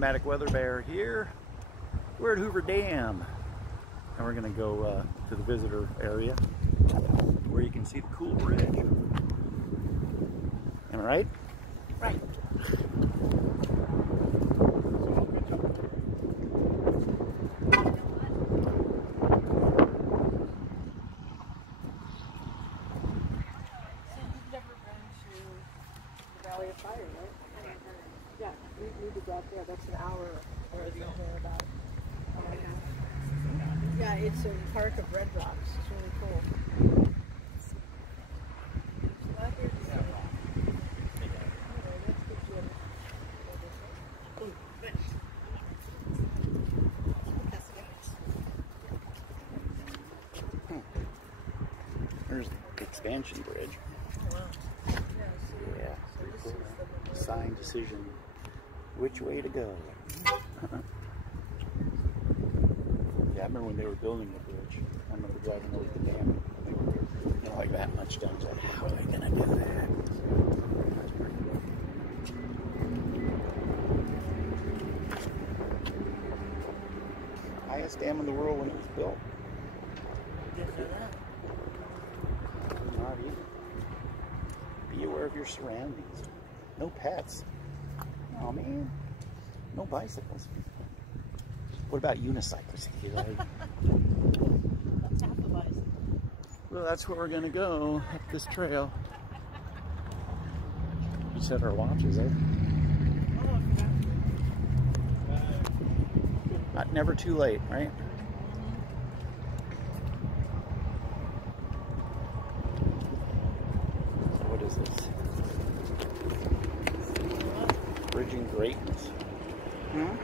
Climatic Weather Bear here. We're at Hoover Dam, and we're going to go to the visitor area where you can see the cool bridge. Am I right? Right. Fire, right? Yeah, we need to go up there. That's an hour or something about. Yeah, it's a park of red rocks. It's really cool. There's the expansion bridge. Oh, wow. Yeah, pretty cool. Sign decision, which way to go. Yeah, I remember when they were building the bridge. I remember driving over the dam. They were, you know, like that much done. I was like, how are they going to do that? That's pretty cool. Highest dam in the world when it was built. Didn't know that. Not either. Be aware of your surroundings. No pets. Oh man. No bicycles. What about unicycles? That's half a bicycle. Well, that's where we're going to go, up this trail. We set our watches, eh? Not never too late, right? What is this? Bridging greatness. Hmm?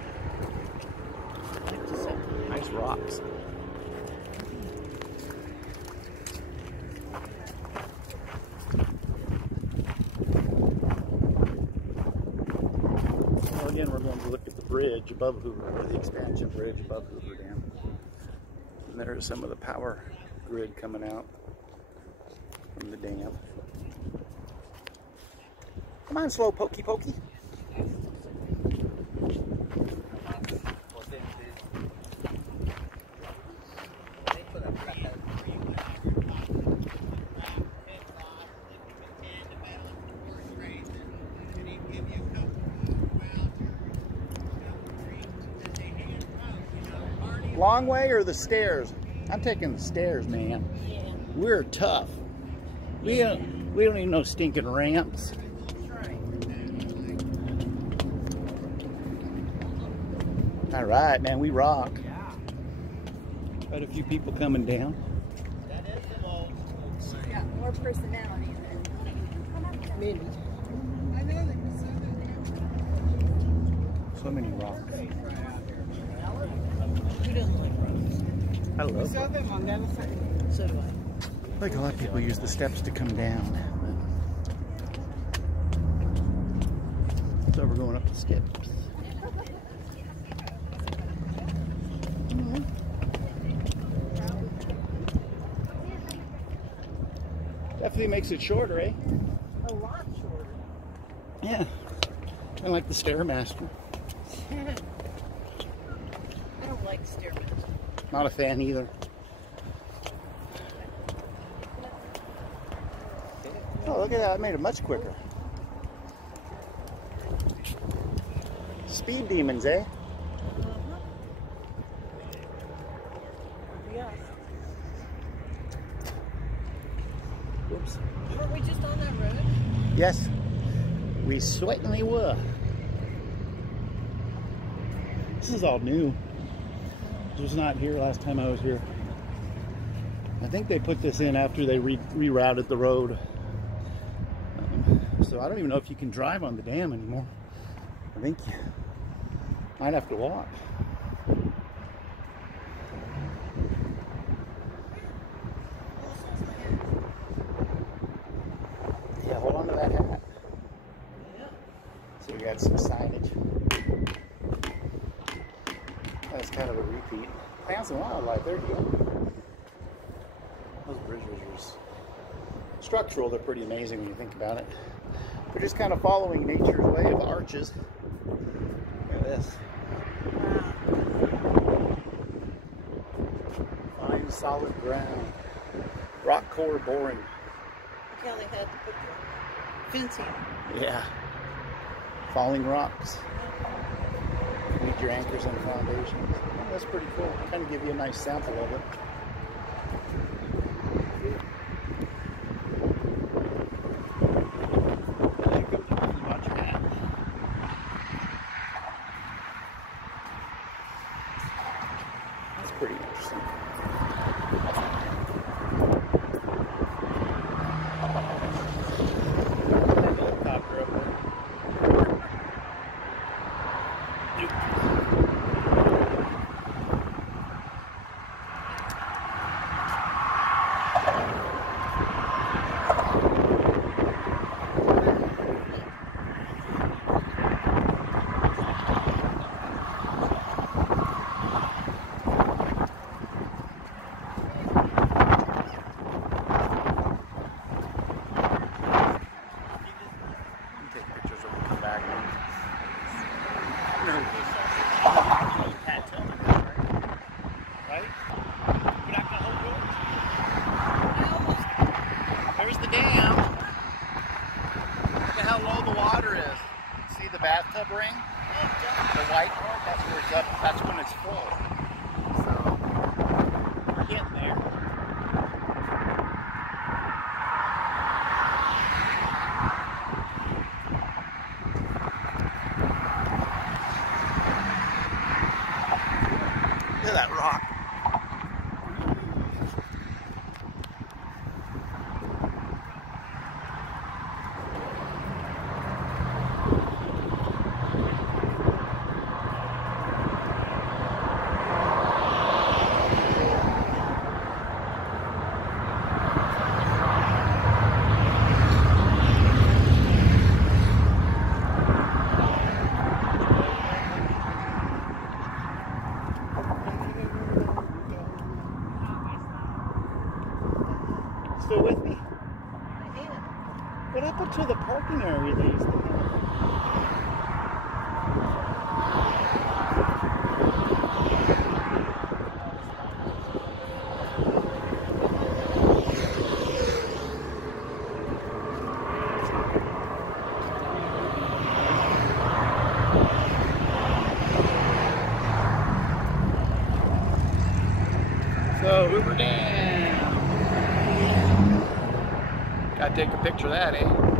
Nice rocks. Well, again, we're going to look at the bridge above Hoover, or the expansion bridge above Hoover Dam. And there's some of the power grid coming out from the dam. Come on, slow pokey pokey. Long way or the stairs? I'm taking the stairs, man. Yeah. We're tough. We don't even know stinking ramps. All right, man, we rock. Quite a few people coming down. She's got more personality than Minnie. I know that. So many rocks. Who doesn't like rocks? I love We saw them on the other side. So do I. Like a lot of people use the steps to come down. So we're going up the steps. Definitely makes it shorter, eh? A lot shorter. Yeah. I like the Stairmaster. I don't like Stairmaster. Not a fan either. Oh, look at that. I made it much quicker. Speed demons, eh? Yeah. Whoops. Weren't we just on that road? Yes, we certainly were. This is all new. It was not here last time I was here. I think they put this in after they rerouted the road. So I don't even know if you can drive on the dam anymore. I think you might have to walk. Yeah, hold on to that hat. So we got some signage. That's kind of a repeat. Plants and wildlife, there you go. Those bridges are structural, they're pretty amazing when you think about it. They're just kind of following nature's way of arches. Look at this. solid ground. Rock core boring. Look how they had to put the fencing. Yeah. Falling rocks. Lead your anchors and foundations. Oh, that's pretty cool. Kind of give you a nice sample of it. That's pretty interesting. Helicopter up there. Take pictures when we come back. Right? You're not gonna hold yours? There's the dam. Look at how low the water is. See the bathtub ring? The white part? That's where it's up. That's when it's full. So we're getting there. Look at that rock. Still with me? I am. What happened to the parking area they used to have? So, Hoover Dam. Gotta take a picture of that, eh?